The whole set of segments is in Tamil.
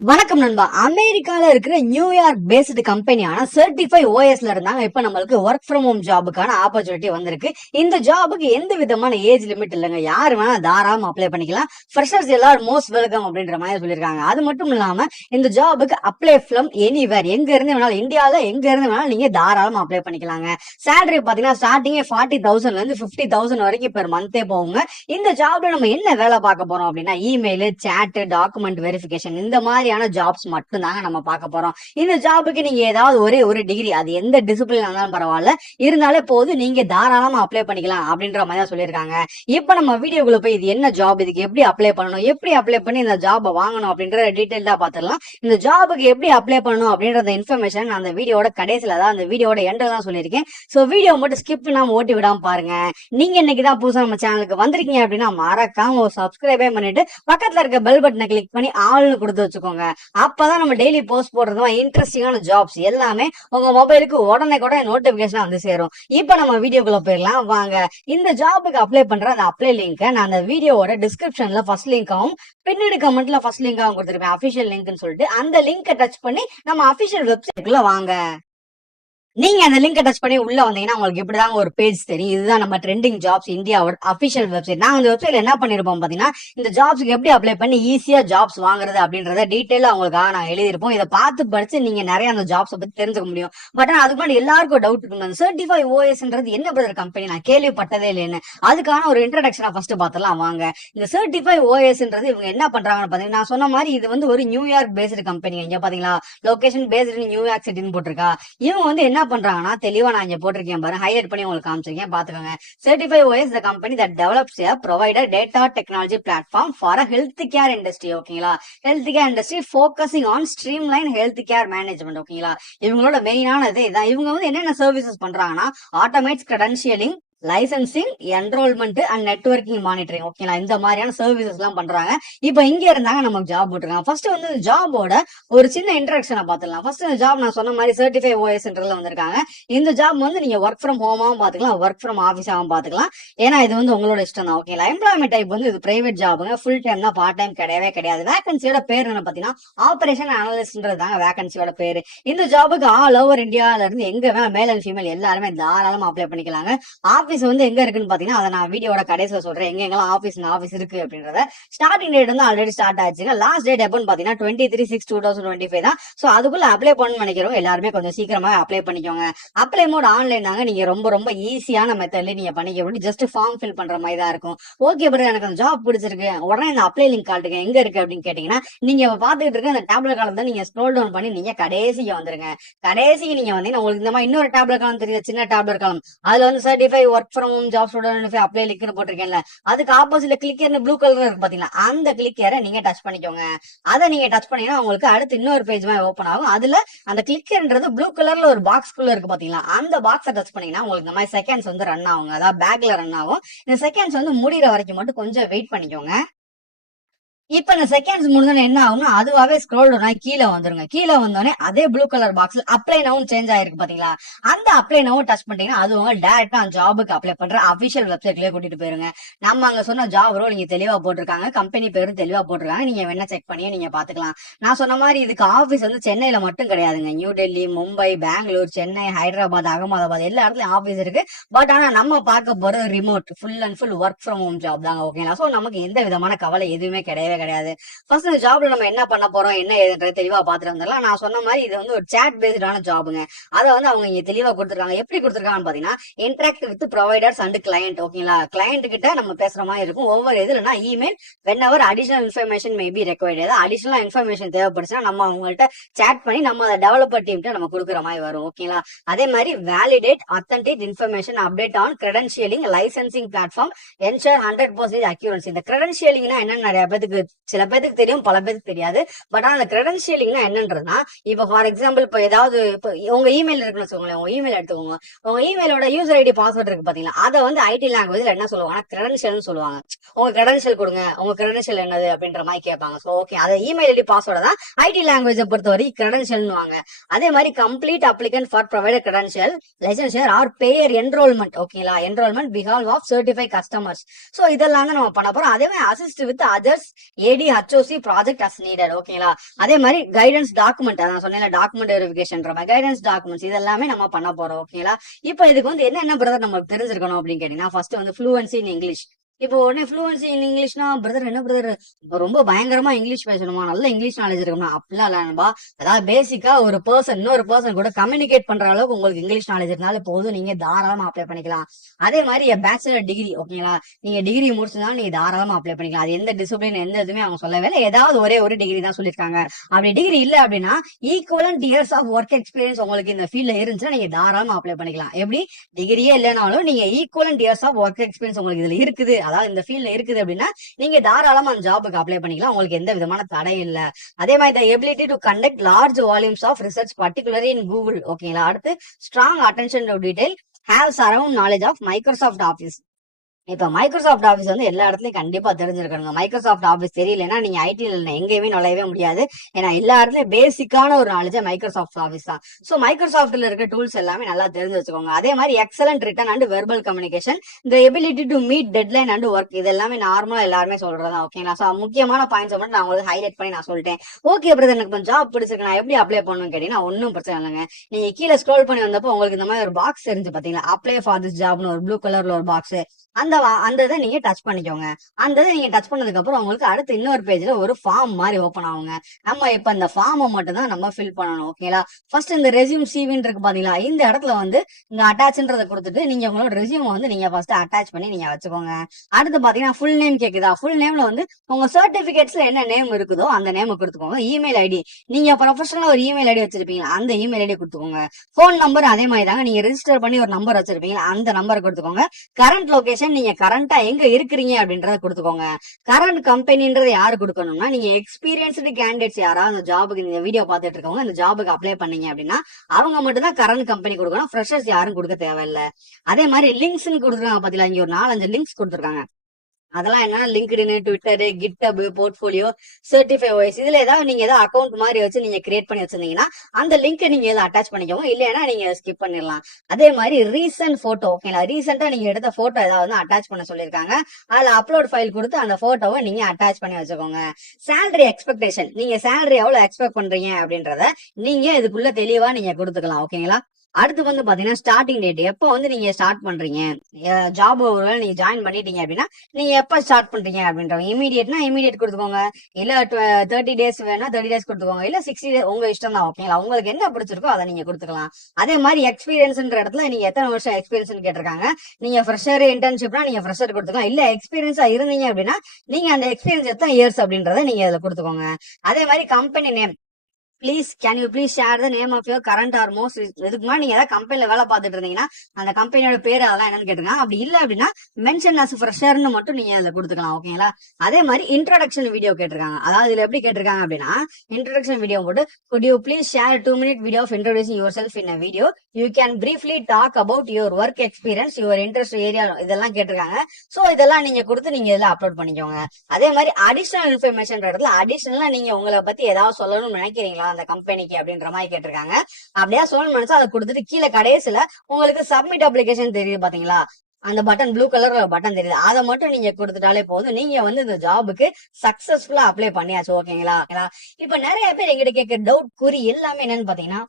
வணக்கம் நண்பா. அமெரிக்கால இருக்கிற நியூயார்க் பேஸ்டு கம்பெனியான சர்டிஃபை ஓஎஸ்ல இருந்தாங்க. இப்ப நம்மளுக்கு ஒர்க் ஃப்ரம் ஹோம் ஜாபுக்கான ஆப்பர்ச்சுனிட்டி வந்திருக்கு. இந்த ஜாபுக்கு எந்த விதமான ஏஜ் லிமிட் இல்லைங்க. யாரு வேணா தாராளமா அப்ளை பண்ணிக்கலாம். ஃப்ரெஷர்ஸ் எல்லாரும் மோஸ்ட் வெல்கம் அப்படின்ற மாதிரி சொல்லியிருக்காங்க. அது மட்டும் இல்லாம இந்த ஜாபுக்கு அப்ளை ஃப்ரம் எனிவேர், எங்க இருந்து வேணாலும், இந்தியாவில எங்க இருந்து வேணாலும் நீங்க தாராளமா அப்ளை பண்ணிக்கலாங்க. சேலரி பாத்தீங்கன்னா ஸ்டார்டிங்கே 40,000ல இருந்து 50,000 வரைக்கும் பெர் மந்தே போகுங்க. இந்த ஜாப்ல நம்ம என்ன வேலை பார்க்க போறோம் அப்படின்னா, இமெயில், சாட், டாக்குமெண்ட் வெரிஃபிகேஷன் இந்த மாதிரியான ஜாப்ஸ் மட்டும் தாங்க நம்ம பார்க்க போறோம். இந்த ஜாபுக்கு நீங்க ஏதாவது ஒரே ஒரு டிகிரி, அது எந்த டிசிப்ளின் இருந்தாலும் பரவாயில்ல, இருந்தாலே போதும், நீங்க தாராளமா அப்ளை பண்ணிக்கலாம் அப்படின்ற மாதிரி தான் சொல்லியிருக்காங்க. இப்ப நம்ம வீடியோக்குள்ள போய் இது என்ன ஜாப், இதுக்கு எப்படி அப்ளை பண்ணணும், எப்படி அப்ளை பண்ணி இந்த ஜாபை வாங்கணும் அப்படின்ற டீடைல்டா பாத்துடலாம். இந்த ஜாபுக்கு எப்படி அப்ளை பண்ணணும் அப்படின்ற இன்ஃபர்மேஷன் நான் அந்த வீடியோட கடைசியில தான், அந்த வீடியோட எண்ட்ல தான் சொல்லியிருக்கேன். சோ வீடியோ மட்டும் ஸ்கிப் பண்ணாம ஓட்டி விடாம பாருங்க. நீங்க இன்னைக்குதான் புதுசா நம்ம சேனலுக்கு வந்திருக்கீங்க அப்படின்னா மறக்காம ஒரு சப்ஸ்கிரைபே பண்ணிட்டு பக்கத்துல இருக்க பெல் பட்டனை கிளிக் பண்ணி ஆள்னு கொடுத்து வச்சுக்கோங்க. அப்பதான் நம்ம டெய்லி போஸ்ட் போடுறது இன்ட்ரெஸ்டிங்கான ஜாப்ஸ் எல்லாமே உங்க மொபைலுக்கு உடனே கூட நோட்டிபிகேஷன் வந்து சேரும். இப்ப நம்ம வீடியோக்குள்ள போயிடலாம் வாங்க. இந்த ஜாபுக்கு அப்ளை பண்ற அந்த அப்ளை லிங்க் நான் அந்த வீடியோவோட டிஸ்கிரிப்ஷன்ல ஃபர்ஸ்ட் லிங்காவும் பின்னாடி கமெண்ட்ல ஃபர்ஸ்ட் லிங்காவும் கொடுத்துருப்பேன், அபிஷியல் லிங்க்னு சொல்லிட்டு. அந்த லிங்கை டச் பண்ணி நம்ம அபிஷியல் வெப்சைட்குள்ள வாங்க. நீங்க அந்த லிங்க் டச் பண்ணி உள்ள வந்தீங்கன்னா உங்களுக்கு இப்படிதாங்க ஒரு பேஜ் தெரியும். இதுதான் நம்ம ட்ரெண்டிங் ஜாப்ஸ் இந்தியாவோட அபிஷியல் வெப்சைட். நான் அந்த வெப்சைட்ல என்ன பண்ணிருப்போம் பாத்தீங்கன்னா, இந்த ஜாப்ஸ்க்கு எப்படி அப்ளை பண்ணி ஈஸியா ஜாப்ஸ் வாங்குறது அப்படின்றத டீடைலா அவங்களுக்காக நான் எழுதிருப்போம். இதை பார்த்து படிச்சு நீங்க நிறைய அந்த ஜாப்ஸ் பத்தி தெரிஞ்சுக்க முடியும். பட் அதுக்கு முன்னாடி எல்லாருக்கும் டவுட் இருக்கு, அந்த சர்டிஃபை ஓஎஸ்ன்றது என்ன பிரதர் கம்பெனி, நான் கேள்விப்பட்டதே இல்லைன்னு. அதுக்கான ஒரு இன்ட்ரடக்ஷனை ஃபர்ஸ்ட் பார்த்தலாம் வாங்க. இந்த சர்டிஃபை ஓஎஸ்ன்றது இவங்க என்ன பண்றாங்கன்னு பாத்தீங்கன்னா, நான் சொன்ன மாதிரி இது வந்து ஒரு நியூயார்க் பேஸ்டு கம்பெனி. இங்க பாத்தீங்களா, லொகேஷன் பேஸ்டு நியூயார்க் சிட்டின்னு போட்டிருக்கா. இவங்க வந்து என்ன பண்றாங்கன்னா, தெளிவா நான் இங்க போட்டிருக்கேன் பாரு, ஹைலைட் பண்ணி உங்களுக்கு காமிச்சிருக்கேன் பாத்துக்கோங்க. Certify OS the company that develops a provider data technology platform for a healthcare industry. ஓகேங்களா, healthcare industry focusing on streamline healthcare management. ஓகேங்களா, இவங்களோட மெயினானது இதான். இவங்க வந்து என்னென்ன சர்வீசஸ் பண்றாங்கன்னா, automates credentialing, licensing, enrollment and networking monitoring. ஓகேங்களா, இந்த மாதிரியான சர்வீசஸ் எல்லாம் பண்றாங்க. இப்ப இங்க இருந்தாங்க நமக்கு ஜாப் போட்டுருக்காங்க. ஃபர்ஸ்ட் வந்து ஜாபோட ஒரு சின்ன இன்ட்ரடக்ஷனை பார்த்துக்கலாம். ஃபர்ஸ்ட் இந்த ஜாப் நான் சொன்ன மாதிரி சர்டிஃபை ஓஎஸ்ன்றதுல வந்திருக்காங்க. இந்த ஜாப் வந்து நீங்க ஒர்க் ஃப்ரம் ஹோமாவும் பாத்துக்கலாம், ஒர்க் ஃப்ரம் ஆஃபீஸாவும் பாத்துக்கலாம். ஏன்னா இது வந்து உங்களோட இஷ்டம் தான். ஓகேங்களா, எம்ப்ளாய்மெண்ட் டைப் வந்து இது பிரைவேட் ஜாபுங்க, ஃபுல் டைம் தான், பார்ட் டைம் கிடையவே கிடையாது. வேகன்சியோட பேர் என்ன பாத்தீங்கன்னா, ஆபரேஷன் அனலிஸ்ட்ன்றது தாங்க வேகன்சியோட பேரு. இந்த ஜாபுக்கு ஆல் ஓவர் இந்தியால இருந்து எங்க வேணா மேல் அண்ட் ஃபீமேல் எல்லாருமே தாராளமா அப்ளை பண்ணிக்கலாங்க. ஆபீஸ் வந்து எங்க இருக்குன்னு பாத்தீங்கன்னா, அதை நான் வீடியோட கடைசியில சொல்றேன், எங்க எங்கெல்லாம் ஆபீஸ் இருக்கு அப்படின்றத. ஸ்டார்டிங் டேட் வந்து ஆல்ரெடி ஸ்டார்ட் ஆச்சுங்க. லாஸ்ட் டேட் எப்பன்னு பாத்தீங்கன்னா 23/6/2025 தான். சோ அதுக்குள்ள அப்ளை பண்ணணும்னு நினைக்கிறோம் எல்லாருமே கொஞ்சம் சீக்கிரமா அப்ளை பண்ணிக்கோங்க. அப்ளை மோட் ஆன்லைன் தாங்க. நீங்க ரொம்ப ரொம்ப ஈஸியான மெத்தட்ல நீங்க பண்ணிக்க முடியும். ஜஸ்ட் ஃபார்ம் ஃபில் பண்ற மாதிரி தான் இருக்கும். ஓகே பட் எனக்கு அந்த ஜாப் பிடிச்சிருக்கு, உடனே இந்த அப்ளை லிங்க் காட்டுங்க எங்க இருக்கு அப்படின்னு கேட்டீங்கன்னா, நீங்க பாத்துக்கிட்டு இருக்க அந்த டேப்லெட் காலம் தான், நீங்க ஸ்க்ரோல் டவுன் பண்ணி நீங்க கடைசிக்கு வந்துருங்க. கடைசிக்கு நீங்க வந்தீங்கன்னா உங்களுக்கு இந்த மாதிரி இன்னொரு டேப்லெட் காலம் தெரியும், சின்ன டேப்லெட் காலம். அதுல வந்து certify work from home jobs apply லிங்க்னு போட்டிருக்கேன்ல, அதுக்கு ஆப்போசிட்ல கிளிக்கர்னு ப்ளூ கலர் இருக்கு பாத்தீங்களா, அந்த கிளிக்கரை நீங்க டச் பண்ணிக்கோங்க. அதை நீங்க டச் பண்ணீங்கன்னா உங்களுக்கு அடுத்து இன்னொரு பேஜ் மாதிரி ஓப்பன் ஆகும். அதுல அந்த கிளிக்கர்ன்றது ப்ளூ கலர்ல ஒரு பாக்ஸ்குள்ள இருக்கு பாத்தீங்களா, அந்த பாக்ஸை டச் பண்ணீங்கன்னா உங்களுக்கு இந்த மாதிரி செகண்ட்ஸ் வந்து ரன் ஆகுங்க. அதாவது பேக்ல ரன் ஆகும். இந்த செகண்ட்ஸ் வந்து முடிகிற வரைக்கும் மட்டும் கொஞ்சம் வெயிட் பண்ணிக்கோங்க. இப்ப இந்த செகண்ட்ஸ் முடிஞ்சோன்னு என்ன ஆகும்னா, அதுவாவே ஸ்க்ரோல் டவுன் ஆகி கீழே வந்துருங்க. கீழே வந்தோடனே அதே ப்ளூ கலர் பாக்ஸ்ல அப்ளை நவுன் சேஞ்ச் ஆயிருக்கு பாத்தீங்களா, அந்த அப்ளை நவுன் டச் பண்ணிட்டீங்கன்னா அது உங்க டைரக்டா அந்த ஜாபுக்கு அப்ளை பண்ற அபிஷியல் வெப்சைட்லயே கூட்டிட்டு போயிருங்க. நம்ம அங்க சொன்ன ஜாப் ரோல் நீங்க தெளிவா போட்டிருக்காங்க, கம்பெனி பேரும் தெளிவா போட்டிருக்காங்க. நீங்க வேணா செக் பண்ணி நீங்க பாத்துக்கலாம். நான் சொன்ன மாதிரி இதுக்கு ஆபீஸ் வந்து சென்னையில மட்டும் கிடையாதுங்க. நியூ டெல்லி, மும்பை, பெங்களூர், சென்னை, ஹைதராபாத், அகமதாபாத் எல்லா இடத்துலயும் ஆபீஸ் இருக்கு. பட் ஆனா நம்ம பார்க்க போறது remote, full and full work from home job தாங்க. ஓகேங்களா, சோ நமக்கு எந்த விதமான கவலை எதுவுமே கிடையவே கிடையாது. ஃபர்ஸ்ட் இந்த ஜாப்ல நம்ம என்ன பண்ண போறோம், என்ன ஏதுன்றது தெளிவா பாத்துட்டு வந்துடலாம். நான் சொன்ன மாதிரி இது வந்து ஒரு சாட் பேஸ்டான ஜாபுங்க. அதை வந்து அவங்க இங்க தெளிவா கொடுத்துருக்காங்க. எப்படி கொடுத்துருக்காங்கன்னு பாத்தீங்கன்னா, interact with providers and client. ஓகேங்களா, கிளையண்ட் கிட்ட நம்ம பேசுற மாதிரி இருக்கும். ஒவ்வொரு இதுலனா email whenever additional information may be required, ஏதாவது அடிஷனல் இன்ஃபர்மேஷன் தேவைப்படுச்சுன்னா நம்ம அவங்கள்ட்ட சேட் பண்ணி நம்ம அதை டெவலப்பர் டீம்கிட்ட நம்ம கொடுக்குற மாதிரி வரும். ஓகேங்களா, அதே மாதிரி validate authentic information update on credentialing licensing platform ensure 100% accuracy. இந்த கிரெடென்ஷியலிங்னா என்னன்னு நிறைய பேருக்கு, சில பேருக்கு தெரியும், பல பேருக்கு தெரியாது. பட் ஆனா அந்த கிரெடென்ஷியலிங்னா என்னன்றதுனா, இப்ப ஃபார் எக்ஸாம்பிள் இப்ப ஏதாவது இப்ப உங்க இமெயில் இருக்குன்னு வச்சுக்கோங்களேன், உங்க இமெயில் எடுத்துக்கோங்க. உங்க இமெயிலோட யூசர் ஐடி பாஸ்வேர்ட் இருக்கு பாத்தீங்களா, அதை வந்து ஐடி லாங்குவேஜ்ல என்ன சொல்லுவாங்கன்னா கிரெடென்ஷியல்னு சொல்லுவாங்க. உங்க கிரெடென்ஷியல் கொடுங்க, உங்க கிரெடென்ஷியல் என்னது அப்படின்ற மாதிரி கேட்பாங்க. சோ ஓகே, அதை இமெயில் ஐடி பாஸ்வேர்டு தான் ஐடி லாங்குவேஜை பொறுத்தவரை கிரெடென்ஷியல்னு வாங்க. அதே மாதிரி complete applicant for provider credential licensure or payer enrollment. ஓகேங்களா, enrollment behalf of certify customers. So இதெல்லாம் தான் நம்ம பண்ண போறோம். அதே மாதிரி assist with others A D H O C project as needed. ஓகேங்களா? அதே மாதிரி கைடன்ஸ் டாக்குமெண்ட், அதான் சொன்னேன் டாக்குமெண்ட் வெரிஃபிகேஷன் மாதிரி கைடன்ஸ் டாக்குமெண்ட்ஸ் இதெல்லாமே நம்ம பண்ண போறோம். ஓகேங்களா? இப்போ இதுக்கு வந்து என்ன பிரதர் நமக்கு தெரிஞ்சிருக்கணும் அப்படின்னு கேட்டீங்கன்னா, ஃபர்ஸ்ட் வந்து ஃப்ளூவன்சி இன் இங்கிலீஷ். இப்போ உடனே ஃப்ளூவன்சி இன் இங்கிலீஷ்னா பிரதர் என்ன பிரதர் ரொம்ப பயங்கரமா இங்கிலீஷ் பேசணுமா, நல்ல இங்கிலீஷ் நாலேஜ் இருக்குமா? அப்படிலாம் இல்லன்பா. அதாவது பேசிக்கா ஒரு பர்சன் இன்னொரு பர்சன் கூட கம்யூனிகேட் பண்ற அளவுக்கு உங்களுக்கு இங்கிலீஷ் நாலேஜ் இருந்தாலும் போதும், நீங்க தாராளமா அப்ளை பண்ணிக்கலாம். அதே மாதிரி பேச்சுலர் டிகிரி. ஓகேங்களா? நீங்க டிகிரி முடிச்சிருந்தாலும் நீங்க தாராளமா அப்ளை பண்ணிக்கலாம். அது எந்த டிசிப்ளின் எந்த இதுவுமே அவங்க சொல்லவே இல்லை, ஏதாவது ஒரே ஒரு டிகிரி தான் சொல்லியிருக்காங்க. அப்படி டிகிரி இல்ல அப்படின்னா equivalent years of work experience உங்களுக்கு இந்த ஃபீல்ட்ல இருந்துச்சுன்னா நீங்க தாராளமா அப்ளை பண்ணிக்கலாம். எப்படி டிகிரியே இல்லைனாலும் நீங்க equivalent years of work experience உங்களுக்கு இதுல இருக்குது, அதாவது இந்த ஃபீல்ட்ல இருக்குது அப்படின்னா நீங்க தாராளமா அந்த ஜாபுக்கு அப்ளை பண்ணிக்கலாம். உங்களுக்கு எந்த விதமான தடை இல்ல. அதே மாதிரி the ability to conduct large volumes of research particularly in Google. ஓகேங்களா? அடுத்து strong attention to detail, have surround knowledge of Microsoft Office. இப்ப மைக்ரோசாஃப்ட் ஆஃபீஸ் வந்து எல்லா இடத்துலயும் கண்டிப்பா தெரிஞ்சிருக்கணுங்க. மைக்ரோசாஃப்ட் ஆஃபீஸ் தெரியலன்னா நீங்க ஐடில எங்கேயுமே நுழையவே முடியாது. ஏன்னா எல்லா இடத்துலயும் பேசிக்கான ஒரு நாலேஜ் மைக்ரோசாஃப்ட் ஆஃபீஸ் தான். சோ மைக்ரோசாஃப்ட்ல இருக்க டூல்ஸ் எல்லாமே நல்லா தெரிஞ்சு வச்சுக்கோங்க. அதே மாதிரி excellent return and verbal communication, the ability to meet deadline and work, இது எல்லாமே நார்மலா எல்லாருமே சொல்றதா. ஓகேங்களா? சோ முக்கியமான பாயிண்ட்ஸ் மட்டும் நான் உங்களுக்கு ஹைலைட் பண்ணி நான் சொல்லிட்டேன். ஓகே பிரதர் எனக்கு ஜாப் பிடிச்சிருக்கு, நான் எப்படி அப்ளை பண்ணணும்னு கேட்டீங்கன்னா ஒன்னும் பிரச்சனை இல்லைங்க. நீங்க கீழே ஸ்க்ரோல் பண்ணி வந்தப்போ உங்களுக்கு இந்த மாதிரி ஒரு பாக்ஸ் தெரிஞ்சு பாத்தீங்களா, அப்ளை ஃபார் திஸ் ஜாப்னு ஒரு ப்ளூ கலர்ல ஒரு பாக்ஸ். அந்த இதை நீங்க டச் பண்ணிக்கோங்க. அந்த இதை நீங்க டச் பண்ணதுக்கு அப்புறம் உங்களுக்கு அடுத்து இன்னொரு பேஜ்ல ஒரு ஃபார்ம் மாதிரி ஓப்பன் ஆகுங்க. நம்ம இப்ப இந்த ஃபார்மை மட்டும் தான் நம்ம ஃபில் பண்ணணும். ஓகேங்களா? ஃபர்ஸ்ட் இந்த ரெசியூம் சிவின்னு இருக்கு பாத்தீங்களா, இந்த இடத்துல வந்து இந்த அட்டாச்ன்றதை கொடுத்துட்டு நீங்க உங்களோட ரெசியூம் வந்து நீங்க ஃபர்ஸ்ட் அட்டாச் பண்ணி நீங்க வச்சுக்கோங்க. அடுத்து பாத்தீங்கன்னா ஃபுல் நேம் கேக்குதா, ஃபுல் நேம்ல வந்து உங்க சர்டிபிகேட்ஸ்ல என்ன நேம் இருக்குதோ அந்த நேம் கொடுத்துக்கோங்க. இமெயில் ஐடி, நீங்க ப்ரொஃபஷனலா ஒரு இமெயில் ஐடி வச்சிருப்பீங்களா அந்த இமெயில் ஐடி கொடுத்துக்கோங்க. போன் நம்பர் அதே மாதிரி தாங்க, நீங்க ரெஜிஸ்டர் பண்ணி ஒரு நம்பர் வச்சிருப்பீங்களா அந்த நம்பர் கொடுத்துக்கோங்க. கரண்ட் லொகேஷன், நீங்க கரண்டா எங்க இருக்கிறீங்க அப்படின்றத கொடுத்துக்கோங்க. கரண்ட் கம்பெனின்றத யாரு கொடுக்கணும்னா, நீங்க எக்ஸ்பீரியன்ஸ்டு கேண்டிடேட்ஸ் யாராவது அந்த ஜாபுக்கு இந்த வீடியோ பார்த்துட்டு இருக்கவங்க இந்த ஜாபுக்கு அப்ளை பண்ணீங்க அப்படின்னா அவங்க மட்டும் தான் கரண்ட் கம்பெனி கொடுக்கணும். ஃப்ரெஷர்ஸ் யாரும் கொடுக்க தேவையில்லை. அதே மாதிரி லிங்க்ஸ் கொடுத்துருக்காங்க பாத்தீங்களா, இங்க ஒரு 4-5 லிங்க்ஸ் கொடுத்துருக்காங்க. அதெல்லாம் என்னன்னா லிங்க்டின், ட்விட்டர், கிட்டப், போர்ட்ஃபோலியோ, சர்டிஃபை ஓஎஸ், இதுல ஏதாவது நீங்க ஏதாவது அக்கௌண்ட் மாதிரி வச்சு நீங்க கிரியேட் பண்ணி வச்சிருந்தீங்கன்னா அந்த லிங்க் நீங்க எதாவது அட்டாச் பண்ணிக்கோங்க, இல்லைன்னா நீங்க ஸ்கிப் பண்ணிடலாம். அதே மாதிரி ரீசன்ட் போட்டோ. ஓகேங்களா? ரீசெண்டா நீங்க எடுத்த போட்டோ ஏதாவது அட்டாச் பண்ண சொல்லியிருக்காங்க, அதுல அப்லோட் ஃபைல் கொடுத்து அந்த போட்டோவை நீங்க அட்டாச் பண்ணி வச்சுக்கோங்க. சேலரி எக்ஸ்பெக்டேஷன், நீங்க சேலரி எவ்வளவு எக்ஸ்பெக்ட் பண்றீங்க அப்படின்றத நீங்க இதுக்குள்ள தெளிவா நீங்க கொடுத்துக்கலாம். ஓகேங்களா? அடுத்து வந்து பாத்தீங்கன்னா ஸ்டார்டிங் டேட், எப்போ வந்து நீங்க ஸ்டார்ட் பண்றீங்க ஜாப், ஒருவேளை நீங்க ஜாயின் பண்ணிட்டீங்க அப்படின்னா நீங்க எப்ப ஸ்டார்ட் பண்றீங்க அப்படின்றவங்க இமீடியட்னா இமீடியட் கொடுத்துக்கோங்க, இல்ல 30 டேஸ் வேணா 30 டேஸ் கொடுத்துக்கோங்க, இல்ல 60 டேஸ், உங்க இஷ்டம் தான். ஓகேங்களா? உங்களுக்கு என்ன பிடிச்சிருக்கோ அதை நீங்க கொடுத்துக்கலாம். அதே மாதிரி எக்ஸ்பீரியன்ஸ்ன்ற இடத்துல நீங்க எத்தனை வருஷம் எக்ஸ்பீரியன்ஸ் கேட்டிருக்காங்க, நீங்க ஃப்ரெஷர் இன்டர்ன்ஷிப்னா நீங்க ஃப்ரெஷர் கொடுத்துக்கலாம், இல்ல எக்ஸ்பீரியன்ஸா இருந்தீங்க அப்படின்னா நீங்க அந்த எக்ஸ்பீரியன்ஸ் எத்தனை இயர்ஸ் அப்படின்றத நீங்க அதுல கொடுத்துக்கோங்க. அதே மாதிரி company name, please can you please share the name of your current or most, இதுக்கு முன்னாடி நீங்க ஏதாவது கம்பெனில வேலை பார்த்துட்டு இருந்தீங்கன்னா அந்த கம்பெனியோட பேரு அதெல்லாம் என்னன்னு கேட்டுங்க. அப்படி இல்ல அப்படின்னா மென்ஷன் அஸ் ஃப்ரெஷர்னு மட்டும் நீங்க அதுல கொடுத்துக்கலாம். ஓகேங்களா? அதே மாதிரி இன்ட்ரோடக்ஷன் வீடியோ கேட்டிருக்காங்க. அதாவது இதுல எப்படி கேட்டிருக்காங்க அப்படின்னா, இன்ட்ரோடக்ஷன் வீடியோ போட்டு could you please share 2-minute video of introducing yourself in a video, you can briefly talk about your work experience, your interest area, இதெல்லாம் கேட்டிருக்காங்க. சோ இதெல்லாம் நீங்க கொடுத்து நீங்க இதுல அப்லோட் பண்ணிக்கோங்க. அதே மாதிரி அடிஷனல் இன்ஃபர்மேஷன் இடத்துல அடிஷனலா நீங்க உங்களை பத்தி ஏதாவது சொல்லணும்னு நினைக்கிறீங்களா அந்த கம்பெனிக்கு அப்படின்ற மாதிரி கேட்டிருக்காங்க. அப்படியே சொல்லணும்னு நினைச்சா அதை கொடுத்துட்டு கீழே கடைசியில உங்களுக்கு சப்மிட் அப்ளிகேஷன் தெரியுது பாத்தீங்களா, அந்த பட்டன் ப்ளூ கலர் பட்டன் தெரியுது, அதை மட்டும் நீங்க கொடுத்துட்டாலே போதும், நீங்க வந்து இந்த ஜாபுக்கு சக்சஸ்ஃபுல்லா அப்ளை பண்ணியாச்சு. ஓகேங்களா? இப்ப நிறைய பேர் எங்கிட்ட கேட்க டவுட் குறி எல்லாமே என்னன்னு பாத்தீங்கன்னா,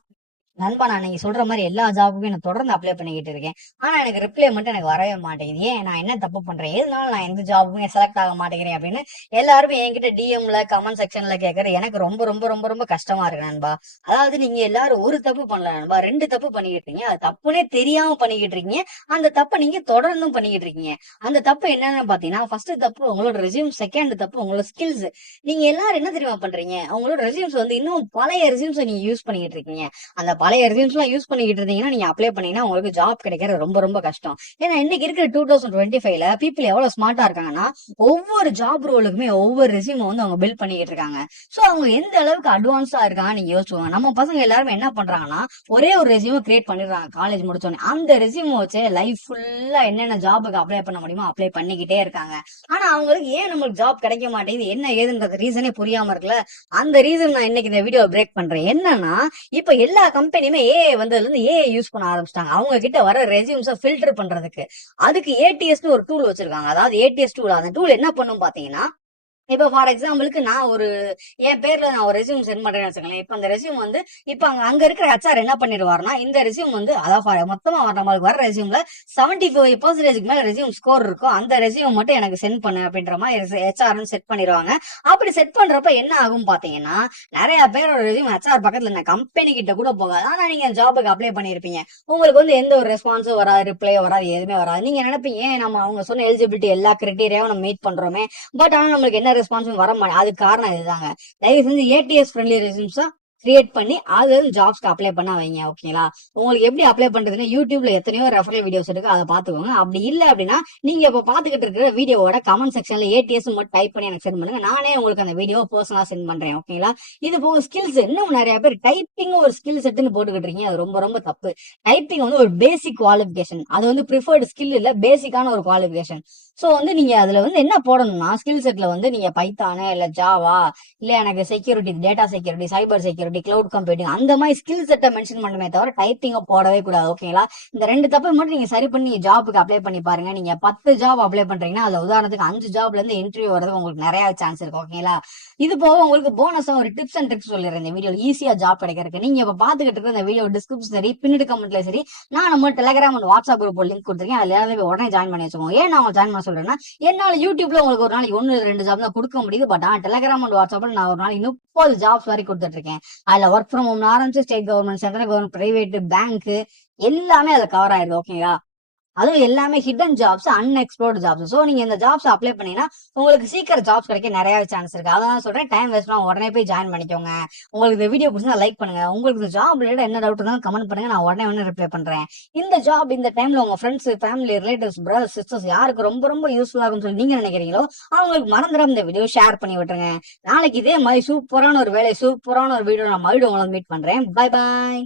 நண்பா நான் நீங்க சொல்ற மாதிரி எல்லா ஜாபுக்கும் நான் தொடர்ந்து அப்ளை பண்ணிக்கிட்டு இருக்கேன், ஆனா எனக்கு ரிப்ளை மட்டும் எனக்கு வரவே மாட்டேங்குது, ஏன் நான் என்ன தப்பு பண்றேன், எதனால நான் எந்த ஜாபுக்கும் செலக்ட் ஆக மாட்டேங்கிறேன் அப்படின்னு எல்லாருமே என்கிட்ட டிஎம்ல கமெண்ட் செக்ஷன்ல கேட்கறது எனக்கு ரொம்ப ரொம்ப ரொம்ப ரொம்ப கஷ்டமா இருக்கு நண்பா. அதாவது நீங்க எல்லாரும் ஒரு தப்பு பண்ணல நண்பா, 2 தப்பு பண்ணிக்கிட்டு இருக்கீங்க. அது தப்புனே தெரியாம பண்ணிக்கிட்டு இருக்கீங்க, அந்த தப்பை நீங்க தொடர்ந்தும் பண்ணிக்கிட்டு இருக்கீங்க. அந்த தப்பு என்னன்னு பாத்தீங்கன்னா, ஃபர்ஸ்ட் தப்பு உங்களோட ரெசியூம், செகண்ட் தப்பு உங்களோட ஸ்கில்ஸ். நீங்க எல்லாரும் என்ன தெரியுமா பண்றீங்க, உங்களோட ரெசியூம்ஸ் வந்து இன்னும் பழைய ரெசியூம்ஸ் நீங்க யூஸ் பண்ணிக்கிட்டு இருக்கீங்க. அந்த பழைய ரெசியூம்ஸ் எல்லாம் யூஸ் பண்ணிக்கிட்டு இருந்தீங்கன்னா நீங்க அப்ளை பண்ணீங்கன்னா உங்களுக்கு ஜாப் கிடைக்கிறது ரொம்ப ரொம்ப கஷ்டம். ஏன்னா இன்னைக்கு இருக்கிற 2025ல பீப்புள் எவ்வளவு ஸ்மார்ட்டா இருக்காங்கன்னா, ஒவ்வொரு ஜாப் ரோலுக்குமே ஒவ்வொரு ரெசியூம் வந்து அவங்க பில்ட் பண்ணிக்கிட்டு இருக்காங்க. சோ அவங்க எந்த அளவுக்கு அட்வான்ஸா இருக்காங்க நீங்க யோசிச்சுவாங்க. நம்ம பசங்க எல்லாருமே என்ன பண்றாங்கன்னா, ஒரே ஒரு ரெசியூம் கிரியேட் பண்ணிடுறாங்க காலேஜ் முடிச்சோடனே, அந்த ரெசியூம் வச்சு லைஃப் ஃபுல்லா என்னென்ன ஜாபுக்கு அப்ளை பண்ண முடியுமோ அப்ளை பண்ணிக்கிட்டே இருக்காங்க. ஆனா அவங்களுக்கு ஏன் நம்மளுக்கு ஜாப் கிடைக்க மாட்டேங்குது, என்ன ஏதுன்றது ரீசனே புரியாம இருக்குல்ல. அந்த ரீசன் நான் இன்னைக்கு இந்த வீடியோ பிரேக் பண்றேன். என்னன்னா, இப்ப எல்லா கம்பெனியுமே ஏஐ வந்ததுல இருந்து ஏஐ யூஸ் பண்ண ஆரம்பிச்சிட்டாங்க அவங்க கிட்ட வர ரெசியூம்ஸை ஃபில்டர் பண்றதுக்கு. அதுக்கு ஏடிஎஸ் ஒரு டூல் வச்சிருக்காங்க. அதாவது ஏடிஎஸ் டூல், அந்த டூல் என்ன பண்ணும் பாத்தீங்கன்னா, இப்ப ஃபார் எக்ஸாம்பிளுக்கு என் பேர்ல நான் ஒரு ரெஸ்யூம் சென்ட் பண்றேன்னு வச்சுக்கோங்களேன். இப்ப அந்த ரெஸ்யூம் வந்து இப்ப அங்க இருக்கிற ஹெச்ஆர் என்ன பண்ணிடுவாருன்னா, இந்த ரெஸ்யூம் வந்து அதாவது மொத்தமா நம்மளுக்கு வர ரெஸ்யூம்ல 75% மேல ரெஸ்யூம் ஸ்கோர் இருக்கும். அந்த ரெஸ்யூம் மட்டும் எனக்கு சென்ட் பண்ணு அப்படின்ற மாதிரி ஹெச்ஆர் செட் பண்ணிடுவாங்க. அப்படி செட் பண்றப்ப என்ன ஆகும் பாத்தீங்கன்னா, நிறைய பேரோட ரெஸ்யூம் ஹெச்ஆர் பக்கத்துல கம்பெனி கிட்ட கூட போகாது. ஆனா நீங்க ஜாபுக்கு அப்ளை பண்ணிருப்பீங்க. உங்களுக்கு வந்து எந்த ஒரு ரெஸ்பான்ஸும் வராது, ரிப்ளையோ வராது, எதுவுமே வராது. நீங்க நினைப்பீங்க நம்ம அவங்க சொன்ன எலிஜிபிலிட்டி எல்லா கிரைட்டீரியாவும் நம்ம மீட் பண்றோமே, பட் ஆனா நம்மளுக்கு என்ன ரெஸ்பான்ஸும் வர மாட்டேன். அதுக்கு காரணம் இதுதாங்க. தயவு செஞ்சு ஏடிஎஸ் ஃப்ரெண்ட்லி ரெஸ்யூம்ஸா கிரியேட் பண்ணி அது ஜாப்ஸ்க்கு அப்ளை பண்ண வைங்க. ஓகேங்களா? உங்களுக்கு எப்படி அப்ளை பண்றதுன்னு யூடியூப்ல எத்தனையோ ரெஃபரல் வீடியோஸ் இருக்கு, அதை பாத்துக்கோங்க. அப்படி இல்ல அப்படின்னா நீங்க இப்ப பாத்துக்கிட்டு இருக்கிற வீடியோவோட கமெண்ட் செக்ஷன்ல ஏடிஎஸ் மட்டும் டைப் பண்ணி எனக்கு சென்ட் பண்ணுங்க. நானே உங்களுக்கு அந்த வீடியோ பர்சனலா சென்ட் பண்றேன். ஓகேங்களா? இது போக ஸ்கில்ஸ் இன்னும் நிறைய பேர் டைப்பிங் ஒரு ஸ்கில் செட்னு போட்டுக்கிட்டு இருக்கீங்க. அது ரொம்ப ரொம்ப தப்பு. டைப்பிங் வந்து ஒரு பேசிக் குவாலிபிகேஷன். அது வந்து ப்ரிஃபர்டு ஸ்கில் இல்ல, பேசிக்கான ஒரு குவாலிபிகேஷன். சோ வந்து நீங்க அதுல வந்து என்ன போடணும்னா, ஸ்கில் செட்ல வந்து நீங்க பைத்தானு இல்ல ஜாவா இல்ல எனக்கு security, data security, cyber security, cloud computing அந்த மாதிரி ஸ்கில் செட்டை மென்ஷன் பண்ணுமே தவிர டைப்பிங்க போடவே கூடாது. ஓகேங்களா? இந்த 2 தப்பை மட்டும் நீங்க சரி பண்ணி ஜாபுக்கு அப்ளை பண்ணி பாருங்க. நீங்க 10 ஜாப் அப்ளை பண்றீங்கன்னா அதுல உதாரணத்துக்கு 5 ஜாப்ல இருந்து இன்டர்வியூ வரதுக்கு உங்களுக்கு நிறைய சான்ஸ் இருக்கு. ஓகேங்களா? இது போக உங்களுக்கு போனஸா ஒரு டிப்ஸ் அண்ட் ட்ரிக்ஸ் சொல்லிடுறேன் இந்த வீடியோ, ஈஸியா ஜாப் கிடைக்கிறதுக்கு. நீங்க இப்ப பாத்துக்கிட்டு இருக்க இந்த வீடியோ டிஸ்கிரிப்ஷன் சரி, பின்னாடி கமெண்ட்ல சரி, நான் நம்ம Telegram and WhatsApp group link கொடுத்துருக்கேன். அதுல ஏதாவது உடனே ஜாயின் பண்ணி வச்சுக்கோங்க. ஏன் நான் ஜாயின் பண்ண சொல்றேன்னா, என்னால யூடியூப்ல உங்களுக்கு ஒரு நாளைக்கு 1-2 ஜாப் தான் கொடுக்க முடியுது. பட் டெலிகிராம் அண்ட் வாட்ஸ்அப்ல நான் ஒரு நாளைக்கு 30 ஜாப்ஸ் வரை கொடுத்துட்டு இருக்கேன். அதுல ஒர்க் ஃப்ரம் ஹோம் ஆரம்பிச்சு state government, central government, private, bank எல்லாமே அதுல கவர் ஆயிடுது. ஓகேங்களா? அதுவும் எல்லாமே hidden jobs, unexplored jobs. So நீங்க இந்த ஜாப்ஸ் அப்ளை பண்ணீங்கன்னா உங்களுக்கு சீக்கிரம் ஜாப்ஸ் கிடைக்க நிறைய சான்ஸ் இருக்கு. அதான் சொல்றேன், டைம் வேஸ்ட் உடனே போய் ஜாயின் பண்ணிக்கோங்க. உங்களுக்கு இந்த வீடியோ பிடிச்சா லைக் பண்ணுங்க. உங்களுக்கு இந்த ஜாப் ரிலேட்டட் என்ன டவுட் இருந்தாலும் கமெண்ட் பண்ணுங்க, நான் உடனே ரிப்ளை பண்றேன். இந்த ஜாப் இந்த டைம்ல உங்க friends, family, relatives, brothers, sisters யாருக்கு ரொம்ப ரொம்ப யூஸ்ஃபுல்லா இருக்கும்னு சொல்லி நீங்க நினைக்கிறீங்களோ அவங்களுக்கு மறந்துடாம இந்த வீடியோ ஷேர் பண்ணி விட்டுருங்க. நாளைக்கு இதே மாதிரி சூப்பரான ஒரு வீடியோ நான் மறுபடியும் உங்களை மீட் பண்றேன். Bye bye.